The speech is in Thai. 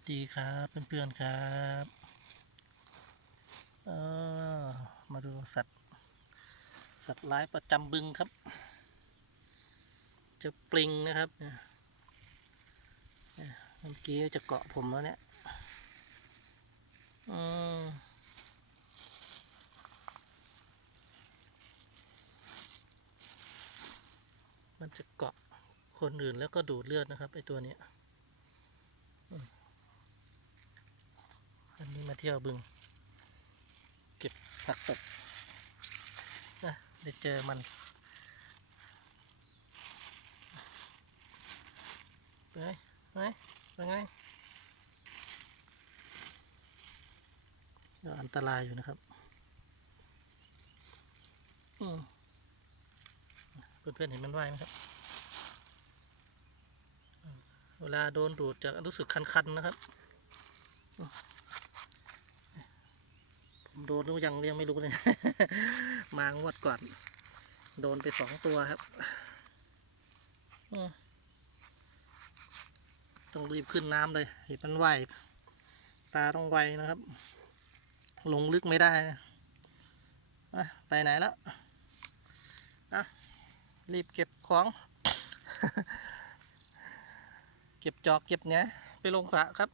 วัสดีครับเพื่อนๆครับเออมาดูสัตว์ สัตว์ร้ายประจำบึงครับ จะปลิงนะครับเนี่ยเนี่ยเมื่อกี้จะเกาะผมแล้วเนี่ยอืมมันจะเกาะคนอื่นแล้วก็ดูดเลือดนะครับไอตัวเนี้ยันนี้มาเที่ยวบึง เก็บผักตบนะได้เจอมัน ไปไงไปไงไปไงก็อันตรายอยู่นะครับ อืมเพื่อนๆเห็นมันว่ายไหมครับ เวลาโดนดูดจะรู้สึกคันๆนะครับ โดนรู้ยังยังไม่รู้เลย มางวดก่อน โดนไปสองตัวครับต้องรีบขึ้นน้ำเลยเห็นมันว่ายตาต้องไวนะครับ ลงลึกไม่ได้นะไปไหนแล้วอะรีบเก็บของ เก็บจอกเก็บเนี้ยไปลงสระครับ